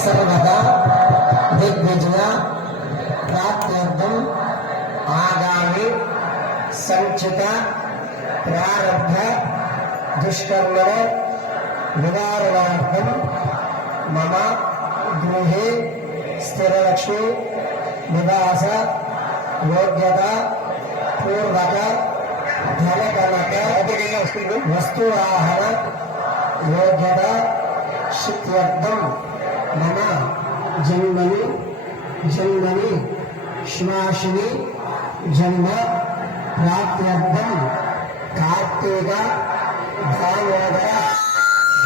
सर्वदा दिग्विजय प्राप्त्यर्थम आगामी संचित प्रारब्ध दुष्कर्म निवारणार्थम मम गृहे स्थिरलक्ष्मी निवास योग्यता पूर्वक धनकनक वस्तुवाहन योग्यता सिद्ध्यर्थम मम जन्मनि श्वासिनी जन्म प्राप्त्यर्थम कार्तिक दामोदर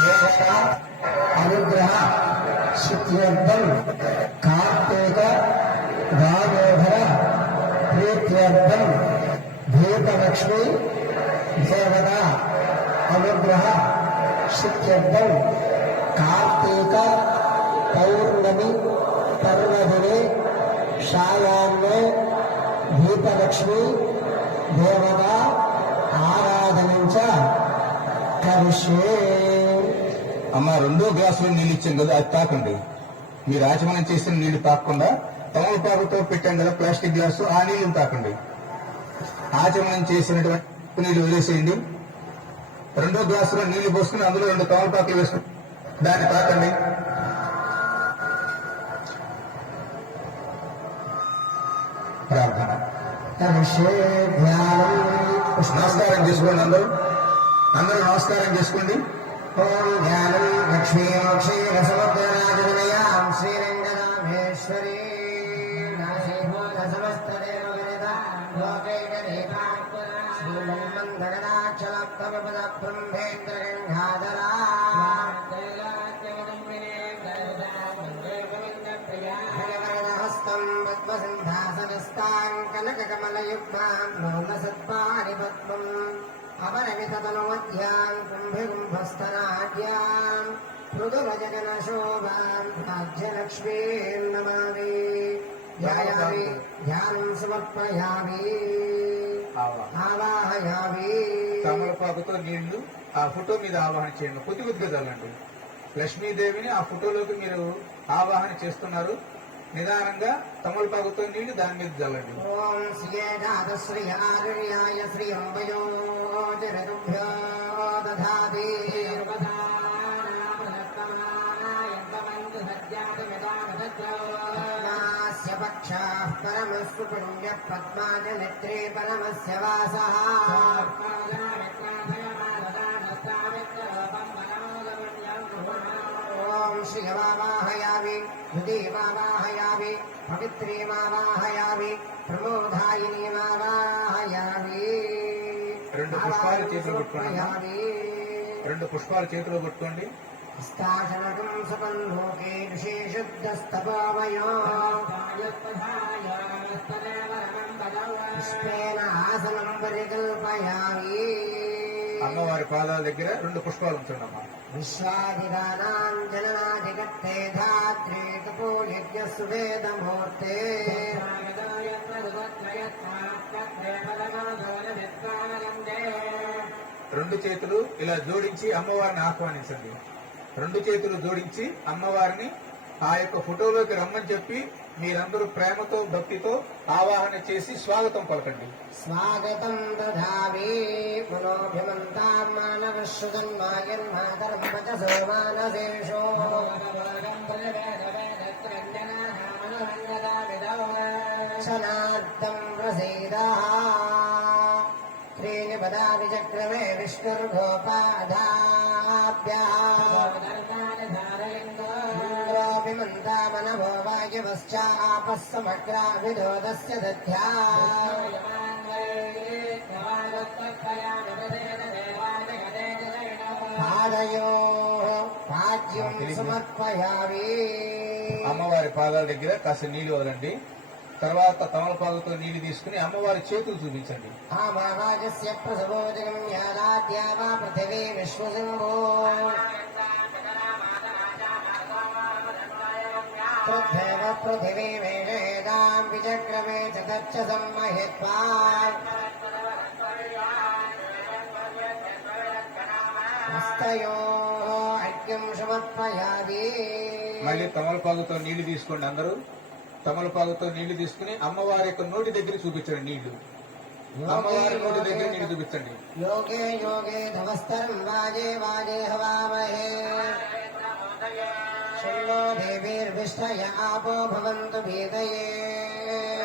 देवता अनुग्रह सिद्ध्यर्थम कार्तिक दामोदर प्रीत्यर्थम भूतलक्ष्मी देवता अनुग्रह सिद्ध्यर्थम कार्तिक पौर्णमी पर्वदिने सायाह्ने भूतलक्ष्मी देवता ఆరాధనించ కరిష్యే. అమ్మ రెండో గ్లాసులో నీళ్ళు ఇచ్చాం కదా, అది తాకండి. మీరు ఆచమనం చేసిన నీళ్లు తాకకుండా తమలపాకుతో పెట్టాం కదా ప్లాస్టిక్ గ్లాసు, ఆ నీళ్లు తాకండి. ఆచమనం చేసినటువంటి నీళ్లు వదిలేసేయండి. రెండో గ్లాసులో నీళ్లు పోసుకుని అందులో 2 తమలపాకులు వేసుకుని దాన్ని తాకండి. ప్రార్థన. నమస్కారం చేసుకోండి. అందరూ నమస్కారం చేసుకోండి. ఓం జ్ఞానం లక్ష్మీ క్షీర సముద్రరాజనయాం శ్రీరంగనాథేశ్వరీ నాశీభూత సమస్త దేవగణిత లోకైకదేకాత్మన శ్రీమన్మంగళాచలప్తమపద బ్రహ్మేంద్ర గంగాధరా హస్తం పద్మసింహాసనస్థాం కనకకమలయుగ్మాం మూలసత్పాణిపద్మం అపరమితతనుమధ్యాం కుంభికుంభస్తనాఢ్యాం మృదురజగనశోభాం రాజ్యలక్ష్మీం నమామి. ధ్యాయామి ధ్యానం సమర్పయామి ఆవాహయామి. తమలపాకుతో నీళ్లు ఆ ఫోటో మీద ఆవాహన చేయండి. కొద్దిగా చల్లండి. లక్ష్మీదేవిని ఆ ఫోటోలోకి మీరు ఆవాహన చేస్తున్నారు. నిదానంగా తమలపాకుతో నీళ్లు దాని మీద చల్లండి. ఓం శ్రీ ఆర్యాయ శ్రీ అంబయోజరభ్యో దధాతి పక్షాః పరమస్సు పుణ్య పద్మాజ నేత్రే పరమస్య వాసః. ఓం శ్రియమావాహయామి హృదయమావాహయామి పవిత్రీమావాహయామి ప్రమోదాయినీమావాహయామి. 2 పుష్పాలు చేతిలో పట్టుకోండి. స్థాశనకం సుపన్లోకే విశేషుద్ధస్తపోమయో పుష్పేన ఆసనం పరికల్పయామి. అమ్మవారి పాదాల దగ్గర 2 పుష్పాలు ఉంచండి. విశ్వాదిరానాం జననాధిగత్తే ధాత్రే కపోయజ్ఞ సువేదమూర్తే. 2 చేతులు ఇలా జోడించి అమ్మవారిని ఆహ్వానించండి. 2 చేతులు జోడించి అమ్మవారిని ఆ యొక్క ఫోటోలోకి రమ్మని చెప్పి మీరందరూ ప్రేమతో భక్తితో ఆవాహన చేసి స్వాగతం పలకండి. స్వాగతం దధామి పునోభిమంతాం మానవశ్రుతన్మాయన్మాతరం వచసో మానసేషో క్షణార్థం ప్రసీదః. త్రీణి పదాని చక్రమే విష్ణుర్గోపాదాభ్యః ఇంద్రోభిమంతామనవో వాయువశ్చాపः సమగ్రాభిరోధస్య దధ్యా. పాదయోః పాద్యం సమర్పయామి. అమ్మవారి పాదాల దగ్గర కాస్త నీళ్లు వదలండి. తర్వాత తమలపాకుతో నీళ్లు తీసుకుని అమ్మవారి చేతులు చూపించండి. ఆమావాజస్య ప్రసవోజనం యాదాద్యా వా పృథివీ విశ్వశంభో తద్దేవ పృథివీ వేషేదాం విచక్రమే చ సమ్మహిత్వా. హస్తయోః अर्घ्यं समर्पयामि మళ్ళీ తమలపాకుతో నీళ్లు తీసుకోండి. అందరూ తమలపాకుతో నీళ్లు తీసుకుని అమ్మవారి యొక్క నోటి దగ్గర చూపించండి. నీళ్లు అమ్మవారి నోటి దగ్గర నీళ్లు చూపించండి. योगे योगे धवस्तरं वाजे वाजे हवामहे शन्नो देवीर्विष्टय आपो भवन्तु भीतये